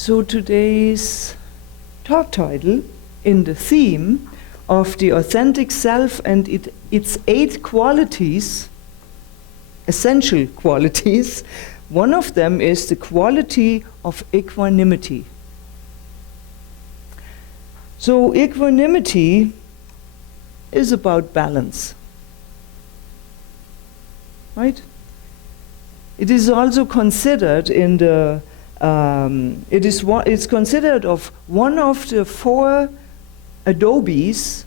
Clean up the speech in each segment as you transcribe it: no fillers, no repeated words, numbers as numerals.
So today's talk title in the theme of the authentic self and its 8 qualities, essential qualities. One of them is the quality of equanimity. So equanimity is about balance, right? It is also considered in the it's considered of one of the 4 adobes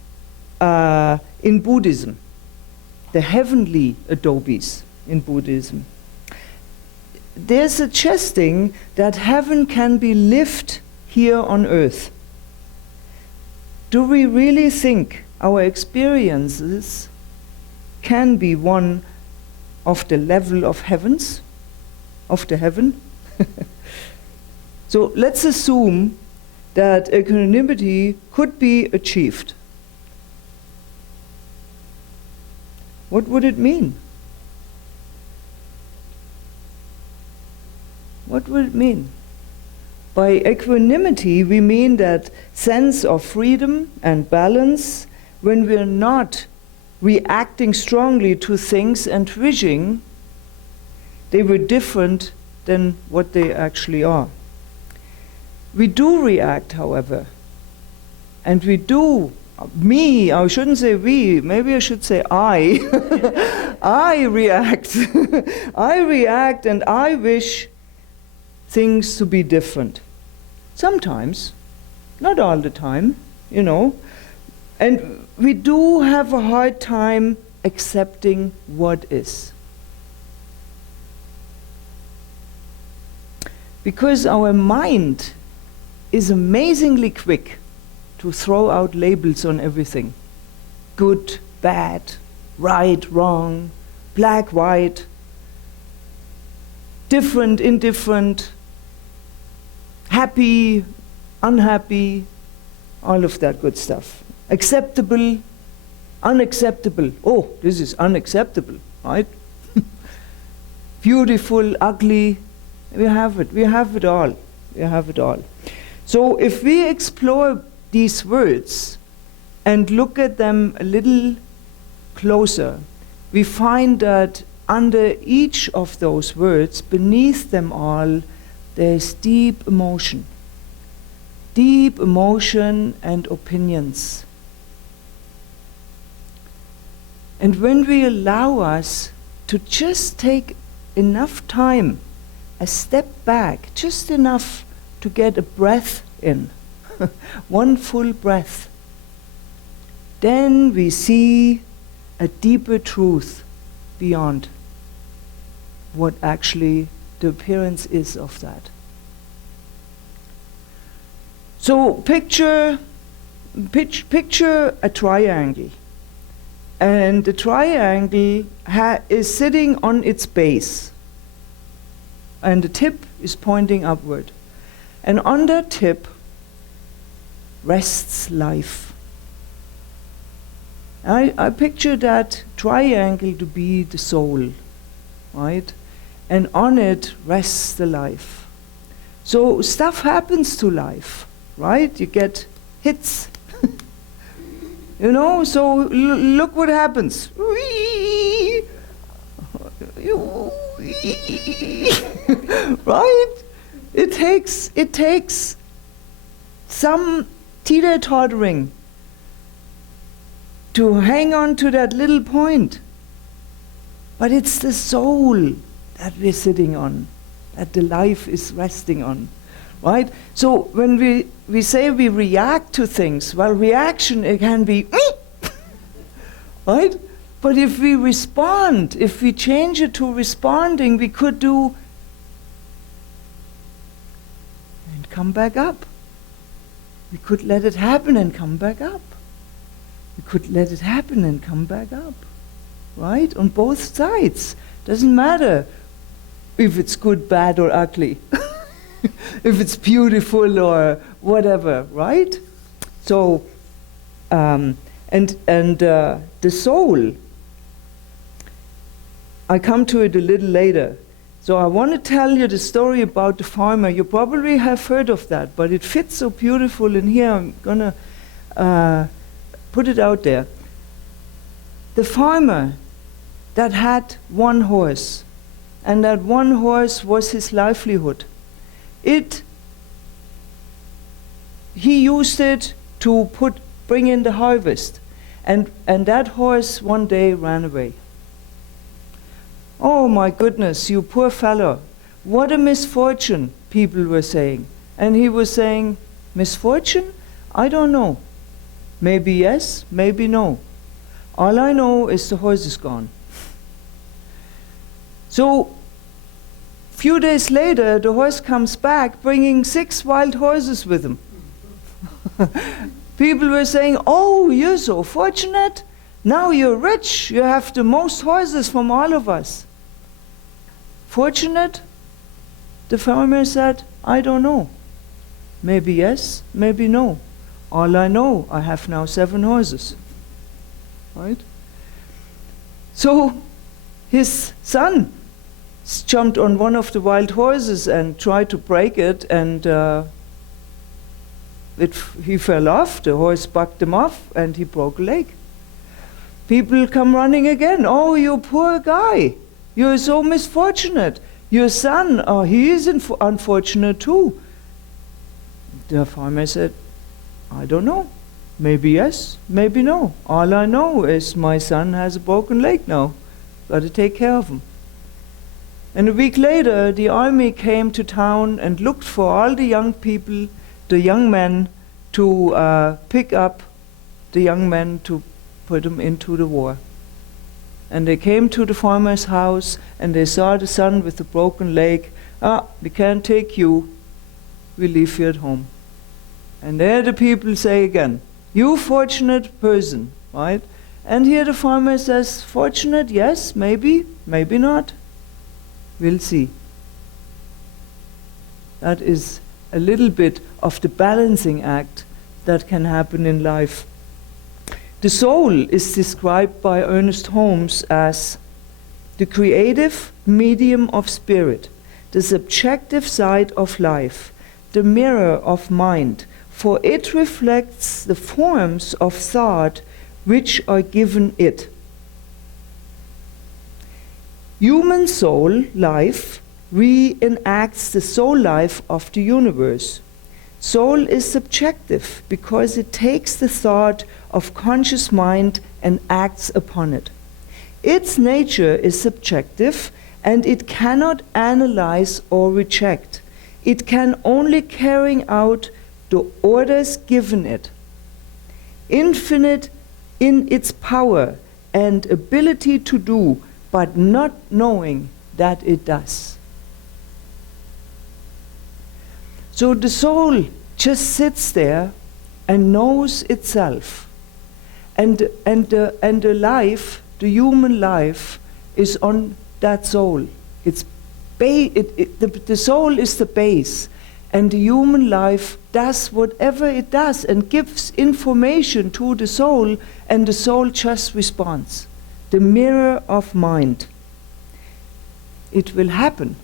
in Buddhism, the heavenly adobes in Buddhism. They're suggesting that heaven can be lived here on earth. Do we really think our experiences can be one of the level of heavens, of the heaven? So let's assume that equanimity could be achieved. What would it mean? What would it mean? By equanimity, we mean that sense of freedom and balance when we're not reacting strongly to things and wishing they were different than what they actually are. We do react, however, and we do, I shouldn't say we, maybe I should say I. I react. I react and I wish things to be different. Sometimes, not all the time, you know. And we do have a hard time accepting what is. Because our mind is amazingly quick to throw out labels on everything. Good, bad, right, wrong, black, white, different, indifferent, happy, unhappy, all of that good stuff. Acceptable, unacceptable. Oh, this is unacceptable, right? Beautiful, ugly. We have it. We have it all. We have it all. So if we explore these words and look at them a little closer, we find that under each of those words, beneath them all, there's deep emotion and opinions. And when we allow us to just take enough time, a step back, just enough to get a breath in, one full breath, then we see a deeper truth beyond what actually the appearance is of that. So picture a triangle, and the triangle is sitting on its base, and the tip is pointing upward. And on that tip rests life. I picture that triangle to be the soul, right? And on it rests the life. So stuff happens to life, right? You get hits. You know, so look what happens. Right? It takes some teeter-tottering to hang on to that little point. But it's the soul that we're sitting on, that the life is resting on, right? So when we say we react to things, well, reaction, it can be, right? But if we respond, if we change it to responding, we could do and come back up. We could let it happen and come back up. We could let it happen and come back up, right? On both sides. Doesn't matter if it's good, bad, or ugly. If it's beautiful or whatever, right? So, the soul, I come to it a little later. So I want to tell you the story about the farmer. You probably have heard of that, but it fits so beautiful in here. I'm going to put it out there. The farmer that had one horse, and that one horse was his livelihood. He used it to bring in the harvest, and that horse one day ran away. Oh my goodness, you poor fellow, what a misfortune, people were saying. And he was saying, misfortune? I don't know. Maybe yes, maybe no. All I know is the horse is gone. So, few days later, the horse comes back bringing 6 wild horses with him. People were saying, oh, you're so fortunate. Now you're rich. You have the most horses from all of us. Fortunate? The farmer said, I don't know. Maybe yes, maybe no. All I know, I have now 7 horses. Right? So his son jumped on one of the wild horses and tried to break it, and he fell off. The horse bucked him off, and he broke a leg. People come running again. Oh, you poor guy. You're so misfortunate. Your son, he is unfortunate too. The farmer said, I don't know. Maybe yes, maybe no. All I know is my son has a broken leg now. Got to take care of him. And a week later, the army came to town and looked for all the young people, the young men, to pick up the young men to put them into the war. And they came to the farmer's house, and they saw the son with the broken leg. We can't take you. We leave you at home. And there the people say again, you fortunate person, right? And here the farmer says, fortunate, yes, maybe, maybe not. We'll see. That is a little bit of the balancing act that can happen in life. The soul is described by Ernest Holmes as the creative medium of spirit, the subjective side of life, the mirror of mind, for it reflects the forms of thought which are given it. Human soul life reenacts the soul life of the universe. Soul is subjective because it takes the thought of conscious mind and acts upon it. Its nature is subjective, and it cannot analyze or reject. It can only carry out the orders given it. Infinite in its power and ability to do, but not knowing that it does. So the soul just sits there and knows itself. And the life, the human life, is on that soul. The soul is the base, and the human life does whatever it does and gives information to the soul, and the soul just responds. The mirror of mind. It will happen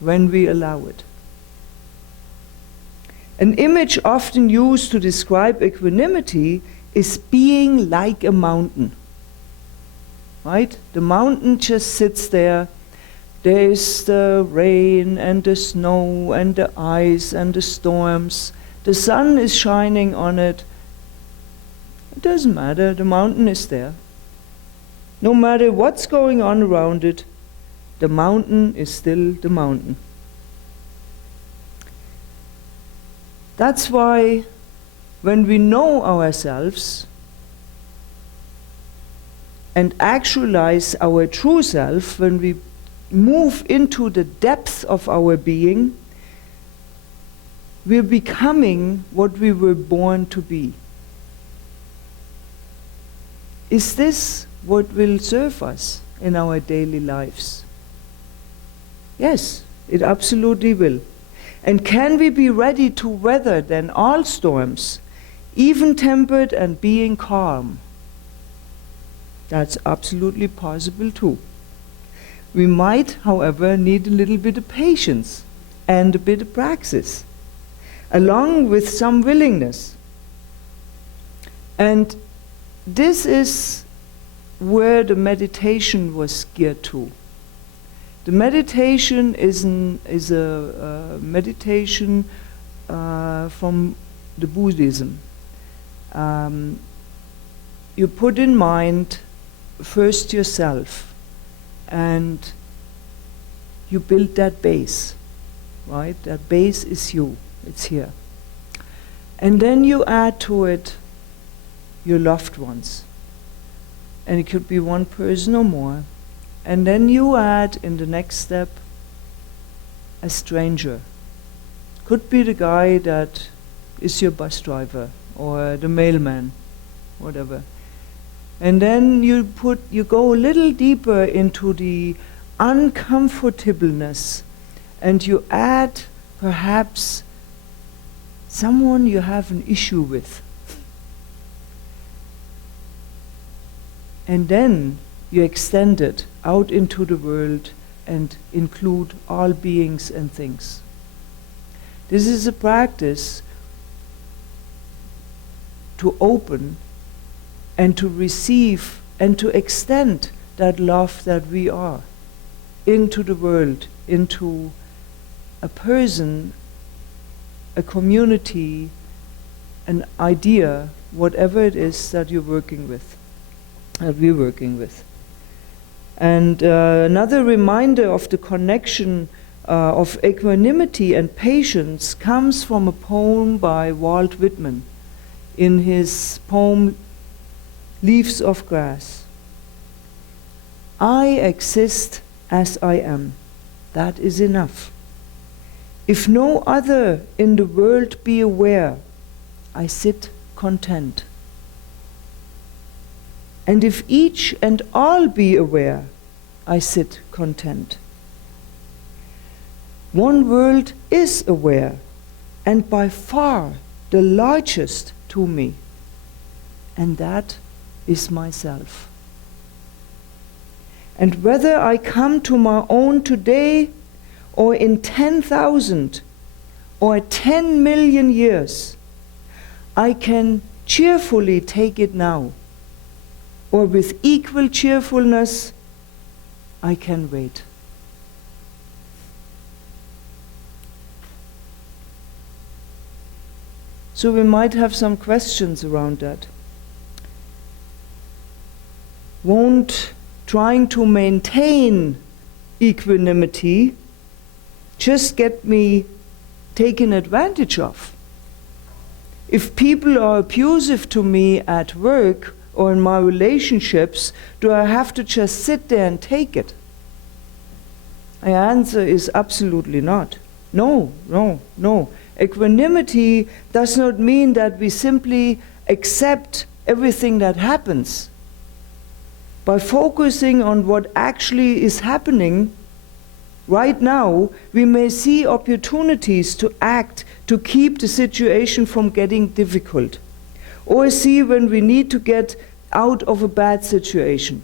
when we allow it. An image often used to describe equanimity is being like a mountain. Right? The mountain just sits there. There is the rain and the snow and the ice and the storms. The sun is shining on it. It doesn't matter, the mountain is there. No matter what's going on around it, the mountain is still the mountain. That's why when we know ourselves and actualize our true self, when we move into the depth of our being, we're becoming what we were born to be. Is this what will serve us in our daily lives? Yes, it absolutely will. And can we be ready to weather then all storms, even-tempered and being calm? That's absolutely possible too. We might, however, need a little bit of patience and a bit of praxis, along with some willingness. And this is where the meditation was geared to. The meditation is a meditation from the Buddhism. You put in mind first yourself, and you build that base, right? That base is you, it's here. And then you add to it your loved ones. And it could be one person or more. And then you add in the next step a stranger. Could be the guy that is your bus driver or the mailman, whatever. And then you go a little deeper into the uncomfortableness, and you add perhaps someone you have an issue with. And then you extend it out into the world and include all beings and things. This is a practice to open and to receive and to extend that love that we are into the world, into a person, a community, an idea, whatever it is that you're working with, that we're working with. And another reminder of the connection of equanimity and patience comes from a poem by Walt Whitman in his poem Leaves of Grass. I exist as I am. That is enough. If no other in the world be aware, I sit content. And if each and all be aware, I sit content. One world is aware, and by far the largest to me, and that is myself. And whether I come to my own today, or in 10,000, or 10 million years, I can cheerfully take it now, or with equal cheerfulness, I can wait. So we might have some questions around that. Won't trying to maintain equanimity just get me taken advantage of? If people are abusive to me at work or in my relationships, do I have to just sit there and take it? My answer is absolutely not. No, no, no. Equanimity does not mean that we simply accept everything that happens. By focusing on what actually is happening right now, we may see opportunities to act to keep the situation from getting difficult, or see when we need to get out of a bad situation.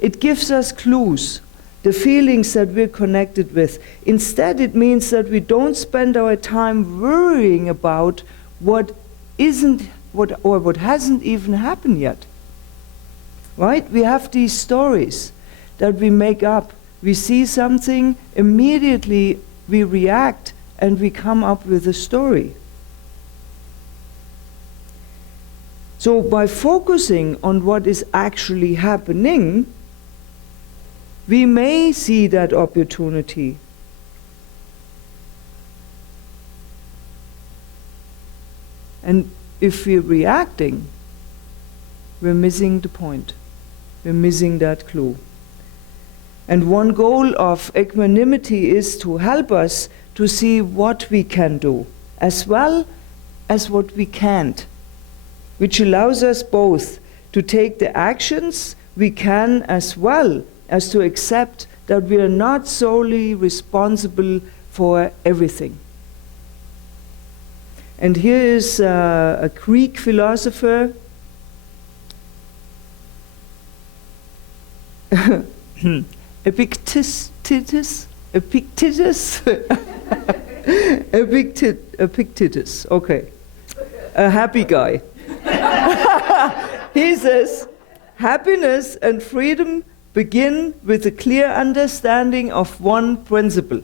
It gives us clues, the feelings that we're connected with. Instead, it means that we don't spend our time worrying about what hasn't even happened yet. Right? We have these stories that we make up. We see something, immediately we react, and we come up with a story. So by focusing on what is actually happening, we may see that opportunity. And if we're reacting, we're missing the point. We're missing that clue. And one goal of equanimity is to help us to see what we can do, as well as what we can't, which allows us both to take the actions we can, as well as to accept that we are not solely responsible for everything. And here is a Greek philosopher Epictetus? Epictetus, okay. A happy guy. He says, happiness and freedom begin with a clear understanding of one principle.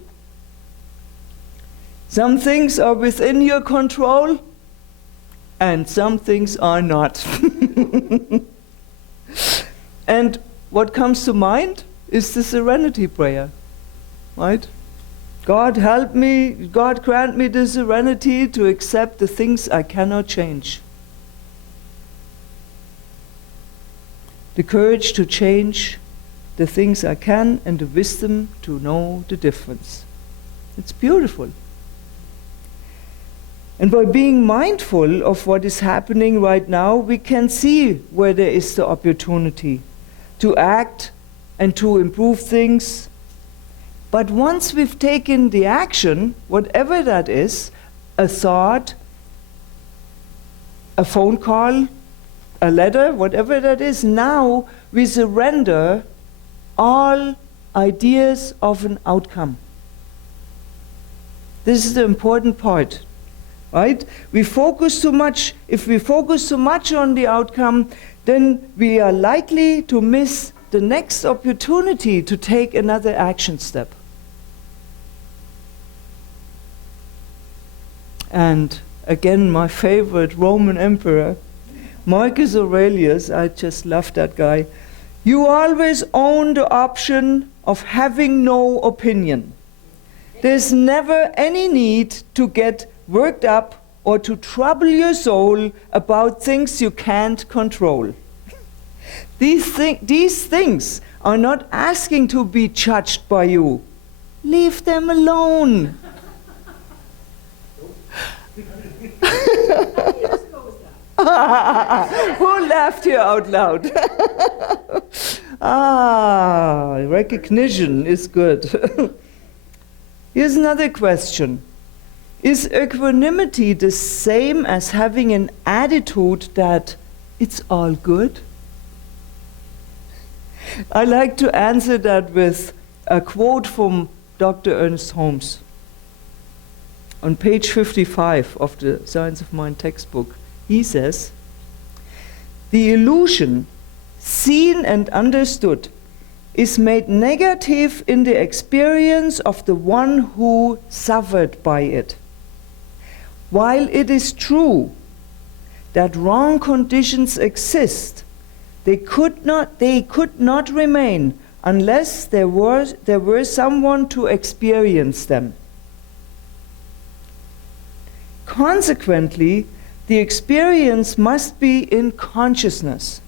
Some things are within your control, and some things are not. And what comes to mind is the serenity prayer, right? God help me, God grant me the serenity to accept the things I cannot change. The courage to change the things I can, and the wisdom to know the difference. It's beautiful. And by being mindful of what is happening right now, we can see where there is the opportunity to act and to improve things. But once we've taken the action, whatever that is, a thought, a phone call, a letter, whatever that is, now we surrender all ideas of an outcome. This is the important part, right? We focus too much. If we focus too much on the outcome, then we are likely to miss the next opportunity to take another action step. And again, my favorite Roman emperor, Marcus Aurelius, I just love that guy. You always own the option of having no opinion. There's never any need to get worked up or to trouble your soul about things you can't control. These things are not asking to be judged by you. Leave them alone. Who laughed here out loud? Recognition is good. Here's another question. Is equanimity the same as having an attitude that it's all good? I like to answer that with a quote from Dr. Ernest Holmes. On page 55 of the Science of Mind textbook, he says, the illusion, seen and understood, is made negative in the experience of the one who suffered by it. While it is true that wrong conditions exist, they could not remain unless there were someone to experience them. Consequently, the experience must be in consciousness.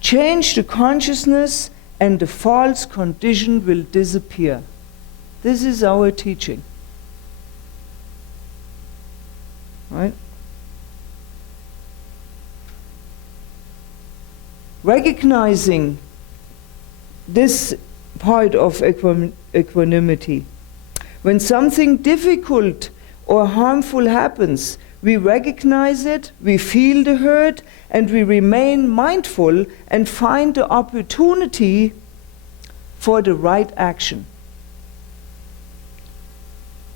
Change the consciousness and the false condition will disappear. This is our teaching. Right? Recognizing this part of equanimity, when something difficult or harmful happens, we recognize it, we feel the hurt, and we remain mindful and find the opportunity for the right action.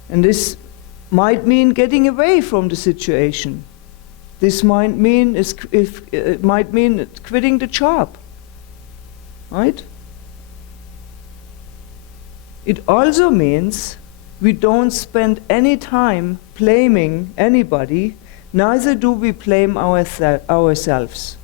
And this might mean getting away from the situation. This might mean quitting the job, right? It also means we don't spend any time blaming anybody, neither do we blame ourselves.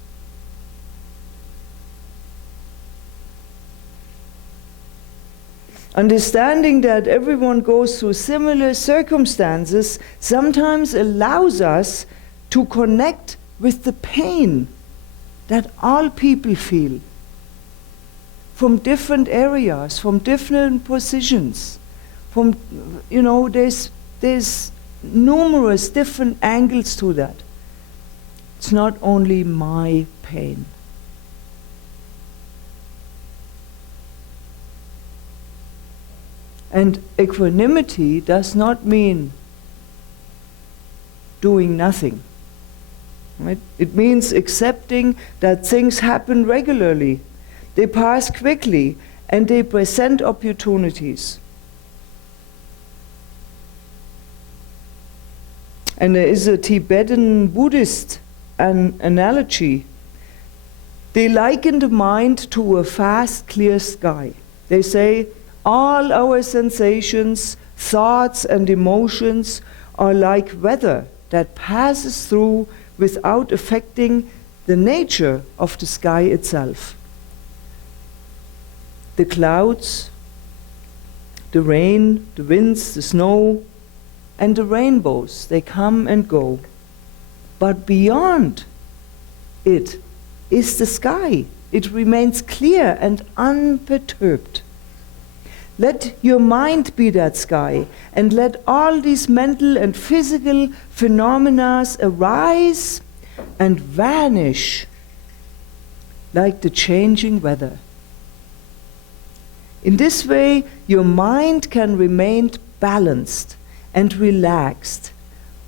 Understanding that everyone goes through similar circumstances sometimes allows us to connect with the pain that all people feel from different areas, from different positions. From, there's numerous different angles to that. It's not only my pain. And equanimity does not mean doing nothing. Right? It means accepting that things happen regularly. They pass quickly, and they present opportunities. And there is a Tibetan Buddhist analogy. They liken the mind to a vast, clear sky. They say, all our sensations, thoughts, and emotions are like weather that passes through without affecting the nature of the sky itself. The clouds, the rain, the winds, the snow, and the rainbows, they come and go. But beyond it is the sky. It remains clear and unperturbed. Let your mind be that sky, and let all these mental and physical phenomena arise and vanish like the changing weather. In this way, your mind can remain balanced and relaxed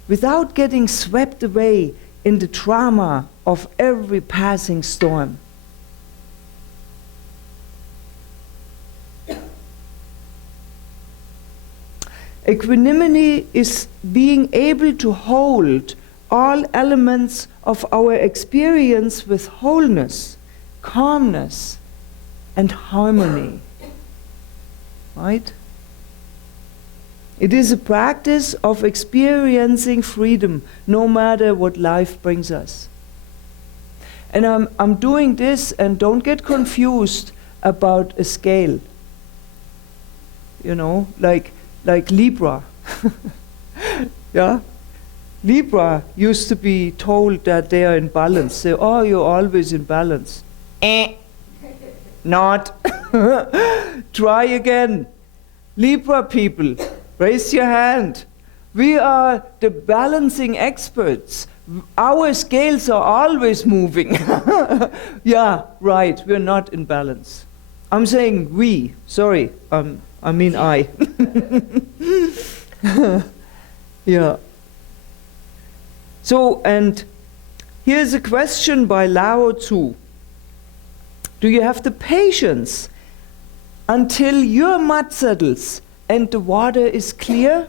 without getting swept away in the drama of every passing storm. Equanimity is being able to hold all elements of our experience with wholeness, calmness, and harmony. Right? It is a practice of experiencing freedom, no matter what life brings us. And I'm doing this, and don't get confused about a scale. You know, like Libra. Yeah? Libra used to be told that they are in balance. Say, oh, you're always in balance. Not. Try again. Libra people, raise your hand. We are the balancing experts. Our scales are always moving. Yeah, right, we're not in balance. I'm saying we, sorry, I mean I. Yeah. So, and here's a question by Lao Tzu. Do you have the patience until your mud settles and the water is clear?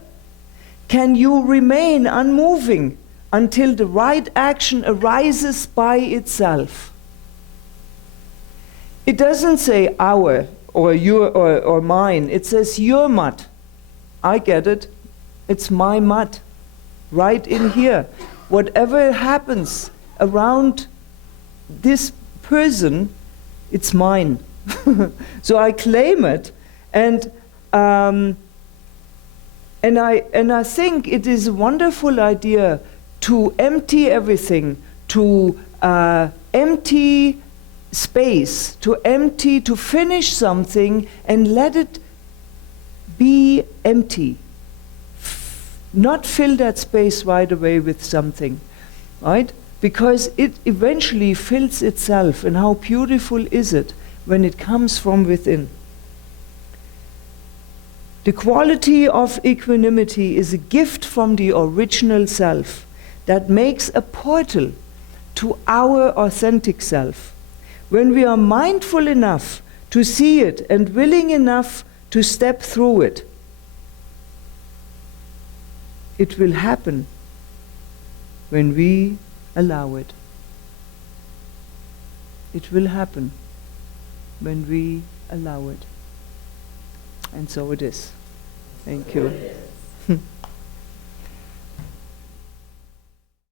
Can you remain unmoving until the right action arises by itself? It doesn't say our or your or mine. It says your mud. I get it. It's my mud. Right in here. Whatever happens around this person, it's mine. So I claim it, and I think it is a wonderful idea to empty everything, to empty space, to finish something and let it be empty. Not fill that space right away with something, right? Because it eventually fills itself, and how beautiful is it when it comes from within. The quality of equanimity is a gift from the original self that makes a portal to our authentic self. When we are mindful enough to see it and willing enough to step through it, it will happen when we allow it. It will happen when we allow it. And so it is. Thank you.